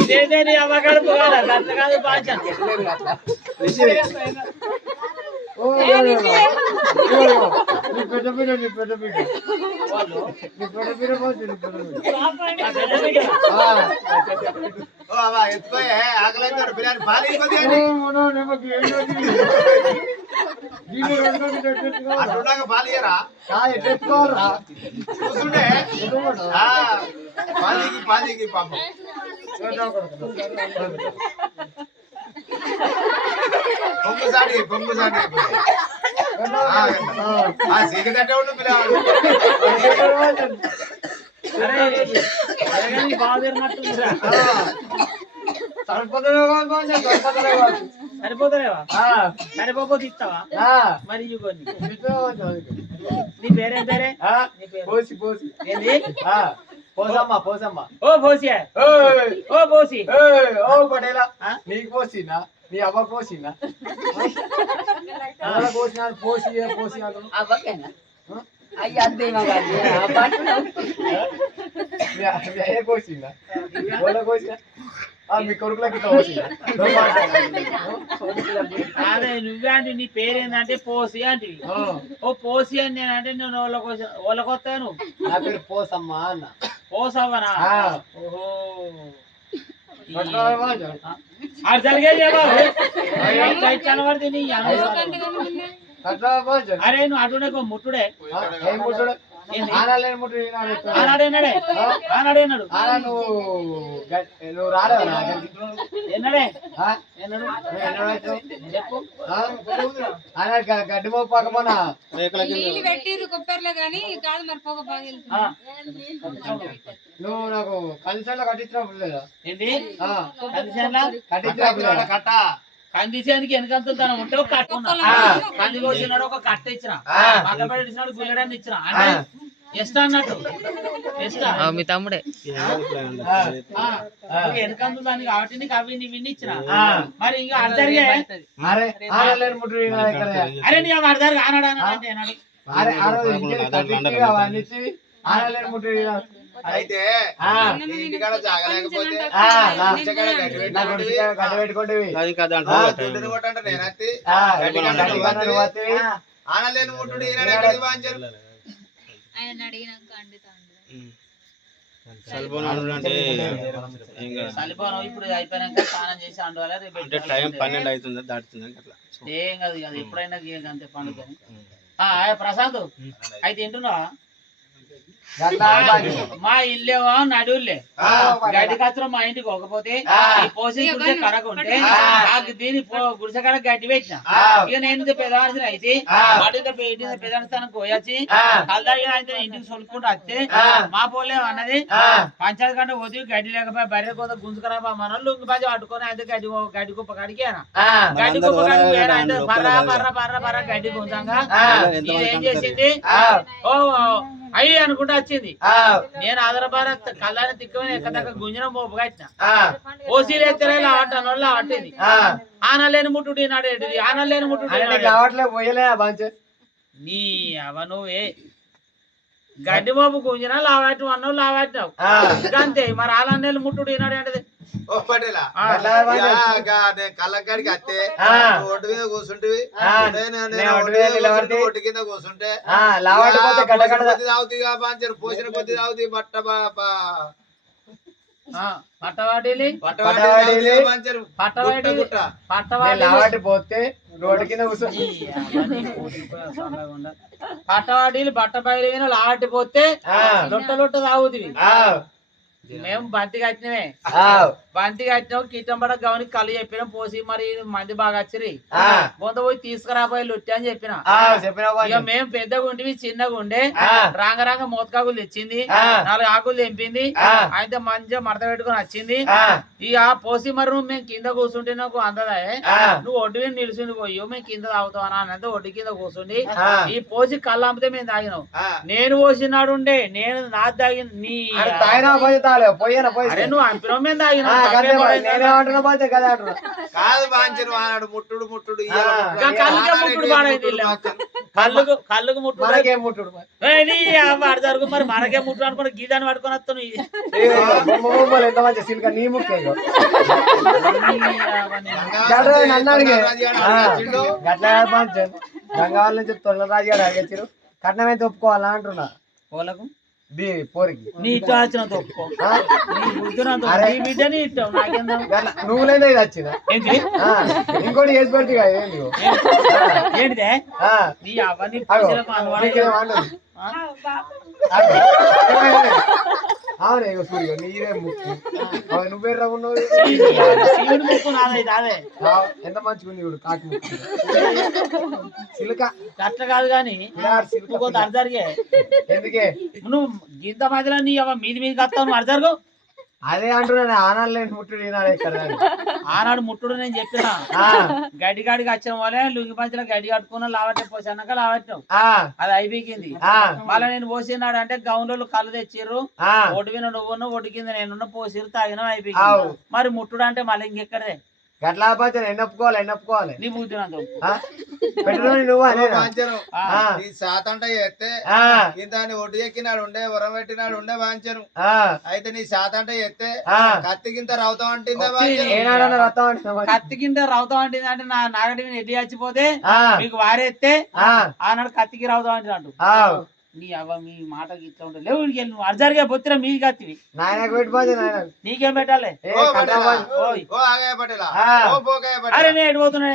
ఇదేదే నీ అమ్మగడుపు కాదా గంట కాదు బాగా పెద్ద పీట ఆకలి బిర్యానీ పాలి పాలియరా కూర్చుంటే పాలికి పాపం పొంగు సాటి సీకటే ఉండు పిల్లలు సరిపోతలేవా సరిపోతే ఇస్తావా మరి నీ పేరేం పేరే ఏంది పోసమ్మ ఓ పోసి ఓ పోసి ఓ పటేలా నీకు పోసినా నీ అవ్వ పోసినా పోసినా పోసి అవ్వకేనా అయ్యా పోసిందా పోసినా మీ కొడుకులకి అదే నువ్వే అంటే నీ పేరేందంటే పోసి అంటే ఓ పోసి అని నేనంటే నేను వాళ్ళకొస్తాను నా పేరు పోసమ్మా అన్న పోసవ్వనా ఓహో అట్లా జరిగేది అరే నువ్వు అటునే ముట్టుడే ఆనాడేనాడే ఆనాడేనాడు నువ్వు రాలేవు ఎన్నడే చెప్పు గడ్డి పోకపోనా కొప్పర్లో గానీ కాదు మరి పోక బాగా నువ్వు నాకు కండిషన్లో కట్టించినప్పుడు లేదా ఏంటి కట్టించినప్పుడు కట్ట కందిసేనికి వెనకంతుతాను ఉంటే ఒక కట్టుకున్నా కంది కోసినాడు ఒక కట్ట ఇచ్చిన పక్కపడి ఇచ్చినాడు గుల్లెడాన్ని ఇచ్చిన అంటే ఎస్టా అన్నట్టు ఎస్టా మీ తమ్ముడే వెనకంతుతాను కాబట్టి నీకు అవి విన్ని ఇచ్చిన మరి ఇంకా అర్జరిగే అరే నీ అర్జరి ఆనాడు అంటే అయితే ఇంటికాడ జాగలేకపోతే ఆనలేని ముట్టుడు ఈనాడు వాంచారు సలిపోను ఇప్పుడు అయిపోయినాక స్నానం చేసి అంటే టైం 12 అవుతుంది దాటుతుంది అట్లా ఏం కాదు కదా ఎప్పుడైనా అంతే పండుగ ప్రశాంత్ అయితే తింటున్నావా మా ఇల్లేవా నడువులే గడ్డి కచ్చరం మా ఇంటికి పోకపోతే ఈ పోసి గుడిసె కడకుంటే నాకు దీని గుడిసె కడ గడ్డి పెట్టిన ఇక నేను పెదాల్సిన అయితే పెదాల స్థానం పోయొచ్చి కల్దాగిన ఇంటికి సొలుకుంటూ వస్తే మా పోలే అన్నది పంచాయతీ కంటే పోతే గడ్డి లేకపోయి బర్రె కోత గుంజుకరా మనల్ని బాజీ పట్టుకొని అయితే గడ్డి కుప్ప కాడికి గడ్డి కుప్ప కాడికి అయితే పర్ర పర్ర పర్ర పర్ర గడ్డి గుంజంగా ఏం చేసింది ఓ అయ్యి అనుకుంటా వచ్చింది నేను ఆధారబార కళ్ళని తిక్కమని ఎక్కదక్క గుంజనం మోపు కట్టిన ఓసీలు ఎత్తలే ఆటను ఆటింది ఆనలేని ముట్టుడు నాడు ఆనలేని ముట్టుడు నీ అవనువే గడ్డి మోపు గుంజినా లావాటి అన్నావు లావాటినావు అంతే మరి ఆలన్నెలు ముట్టుడు ఈనాడు అంటే కళ్ళకాడికి అత్తే ఒడ్డు మీద కూర్చుంటే ఒడ్డు కింద కూర్చుంటే తాగుతీ పంచారు పోసిన కొద్ది తాగుతీ పట్టవాటి పోతే రోడ్డు కింద పట్టవాడీలు బట్ట బయలు లావాటి పోతే లొట్ట లొట్ట తాగుతుంది మేము బంతి కట్టినమే బంతి కట్టినాం కిట్టంబడ గవనికి కళ్ళు చెప్పినాం పోసి మరి మంది బాగా వచ్చిరి కొంత పోయి తీసుకురాబోయి లొట్టి అని చెప్పిన ఇక మేము పెద్దగా ఉండి చిన్నగా ఉండే రాంగ మోతకాకులు తెచ్చింది 4 ఆకులు తెంపింది అయితే మంచిగా మడత పెట్టుకుని వచ్చింది ఇక పోసి మరి నువ్వు మేము కింద కూర్చుంటే నాకు అందదా నువ్వు ఒడ్డు మీద నిలుచుండి పోయి మేము కింద తాగుతావా అనంటే ఒడ్డు కింద కూర్చుండి ఈ పోసి కళ్ళు అమ్మితే మేము తాగినాం నేను పోసినాడు ఉండే నేను నా తాగిన నీ నువ్వు అంపినావు మేము తాగినాం నేనేమంటున్నా పంచం కదా అంటున్నా. కాదు బాంచను ఆనాడు ముట్టుడు ముట్టుడు ఇయ్యాల ముట్టుడు. ఇంకా కళ్ళుకే ముట్టుడు పాడైంది ఇల్లు. కళ్ళుకు ముట్టుడు మనకేం ముట్టుడు మరి. జరుగు మరి మనకే ముట్టుడు అనుకుని గీదాన్ని పట్టుకొని వస్తాను బొమ్మలు ఎంత మంచి సిల్క నీ ముక్కే నన్ను అడిగే గట్లా పంచం గంగావాళ్ళ నుంచి తొలరాజు గారు అడిగారు కట్నం అయితే ఒప్పుకోవాలా అంటున్నా వాళ్ళకు పోరికి నీ ఇష్టం వచ్చిన తొప్పుకో నీ బుద్ధిన నీ బిడ్డని ఇష్టం నాకేందా నువ్వు లేదా ఇది వచ్చిందా ఏంటి ఇంకోటి వేసి పెట్టి ఏంటి ఏంటిదే నీ అవన్నీ అవునే సూర్య నీరే ముక్కు నువ్వే రవ్వు అదే ఎంత మంచిగా ఉంది చూడు కాకి ముక్కు సిల్క అట్లా కాదు కానీ అర్జరిగే ఎందుకే నువ్వు గింత మధ్యలో నీ మీది మీదకి వస్తావు నువ్వు అర్జరుగు అదే అంటున్నాను ఆనాడు లేని ముట్టుడు ఈనాడు ఇక్కడ ఆనాడు ముట్టుడు నేను చెప్పిన గడ్డి కాడికి వచ్చిన వాళ్ళే లుంగి పంచలో గడ్డి కట్టుకున్నా లావట్టే పోసాక లావట్టావు అది అయిపోయింది మళ్ళీ నేను పోసినాడు అంటే గౌన్లో కళ్ళు తెచ్చిర్రు ఒడ్డు విన నువ్వున్న ఒడ్డు కింద నేనున్న పోసిరు తాగిన అయిపోయింది మరి ముట్టుడు అంటే మళ్ళీ ఇంకెక్కడే గట్లా పంచను ఎన్నొప్పుకోవాలి నీ బుద్ధి పెట్టుకుని నువ్వు నీ శాతంట చేస్తే దాన్ని ఒడ్డు ఎక్కినాడు ఉండే వరం పెట్టినాడు ఉండే వాంచను అయితే నీ శాతంట చేస్తే కత్తి కింద రౌతాం అంటుందా కత్తి కింద రౌతాం అంటుంది అంటే నా నాగటి మీద ఎడ్డి చచ్చిపోతే మీకు వారేస్తే ఆనాడు కత్తికి రౌతాం అంటున్నట్టు నీ అవ్వ మీ మాటకి ఇట్లా ఉంటుంది లేవు నువ్వు అర్జారుగా పొత్తిరా మీ కత్తివి నీకేం పెట్టాలి అరే నేను ఎడిపోతున్నా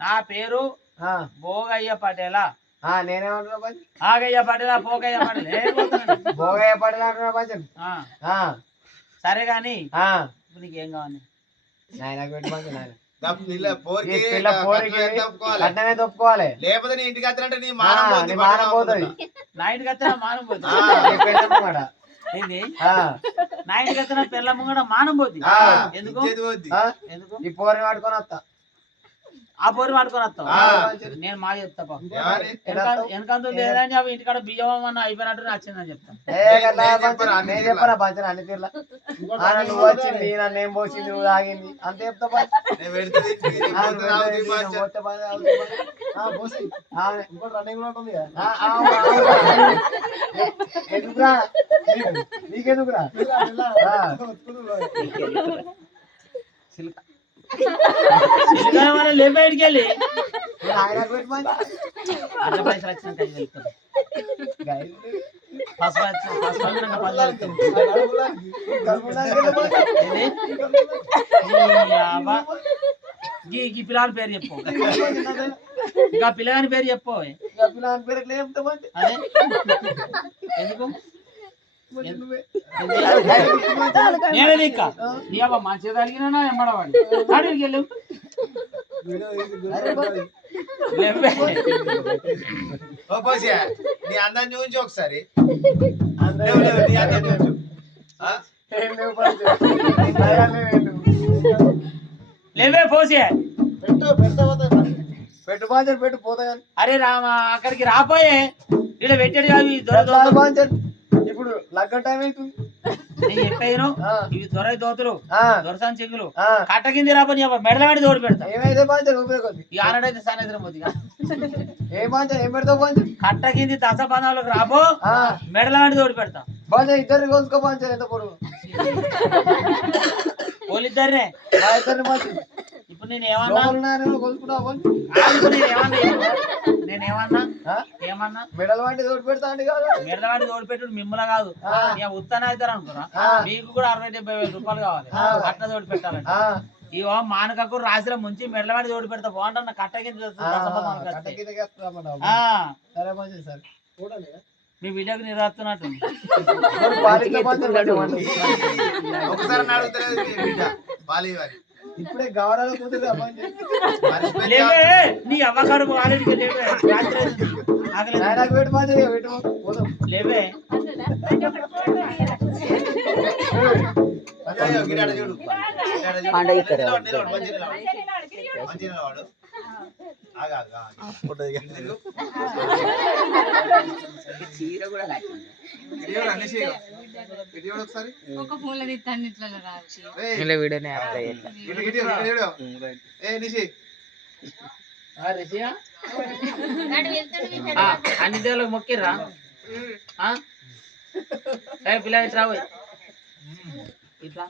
నా పేరు భోగయ్య పటేలా ఆగయ్య పటేలా పోగయ్య పటేలా సరే గాని నీకేం కావాలి తప్పుకోవాలి లేకపోతే నీ ఇంటికి వస్తానంటే నీ మానం పోతుంది నా ఇంటికి వస్తే మానం పోతుంది ఏంది నా ఇంటికి వస్తే పిల్ల ముంగడ మానం పోతుంది ఎందుకు ఎందుకు ఈ పోరిని పట్టుకొని వస్తా ఆ పోరి పట్టుకొని వస్తావు నేను మా చెప్తా వెనకంత లేదని అవి ఇంటికాడ బియ్యం అన్న అయిపోయినట్టు నచ్చిందని చెప్తాను నేను చెప్పనా పంచను అన్ని తీర్లా నువ్వు వచ్చింది నన్ను ఏం పోసింది నువ్వు తాగింది అంతే చెప్తా ఎందుకురా నీకెందుకురా బయటికి వెళ్ళి పైసలు ఈ పిల్లల పేరు చెప్పు ఇంకా పిల్లగాని పేరు చెప్పు పిల్లగాని పేరు ఎట్లా చెప్తామా అదే ఎందుకు నేనే నీక నీ అవ్వ మంచిగా తగిలినా ఎంబడవాడి అడిగి వెళ్ళు నీ అందం చూపించి ఒకసారి లేవే పోసి పెట్టు బాంచర్ పెట్టు పోతా అరే రామా అక్కడికి రాపోయే ఇక్కడ పెట్టాడు కాదు ఇప్పుడు లగ్గం టైం అవుతుంది నేను చెప్పాను ఇవి దొర దోతులు దొరసాని చెంగులు కట్ట కింది రాబోని మెడలవాడి దోడు పెడతా ఏమైతే బాంచర్ ఉపయోగం ఈ ఆనాడైతే సాయంత్రం పోతుంది ఏ బాంచర్ ఏం పెడతావు బాంచర్ కట్ట కింది దశ బంధాలకు రాబో మెడలవాడి దోడు పెడతా బాంచర్ ఇద్దరిని కోసుకో బాంచర్ ఎంత పొడుగు వాళ్ళిద్దరినే ఇద్దరిని బాంచర్ ఇప్పుడు నేను ఏమన్నా మెడల్ వాడి తోడు పెడతా అంటే కాదు మెడల వాడి తోడు పెట్టుడు మిమ్మల్ని కాదు ఉత్తన అవుతారు అనుకున్నా మీకు కూడా 60-70 రూపాయలు కావాలి అట్లా తోడు పెట్టాలంటే ఇవో మానకకు రాసిలో ముంచి మెడలవాడి తోడు పెడతా బాగుంటా కట్ట కింద మీ వీడియోకి నిర్వహిస్తున్నట్టు ఇప్పుడే గవరాలు కూతురు నీ అవ్వగారు లేవే చీర కూడా ఇటు చూడు ఒకసారి ఒక పూల తీస్తాను ఇట్లా రాసి ఏయ్, ఇటు ఇటు చూడు. ఏ నిషి రిషియా అన్ని దేవుళ్ళకి మొక్కిర్రా పిల్లలు ఇట్లా పోయి ఇట్లా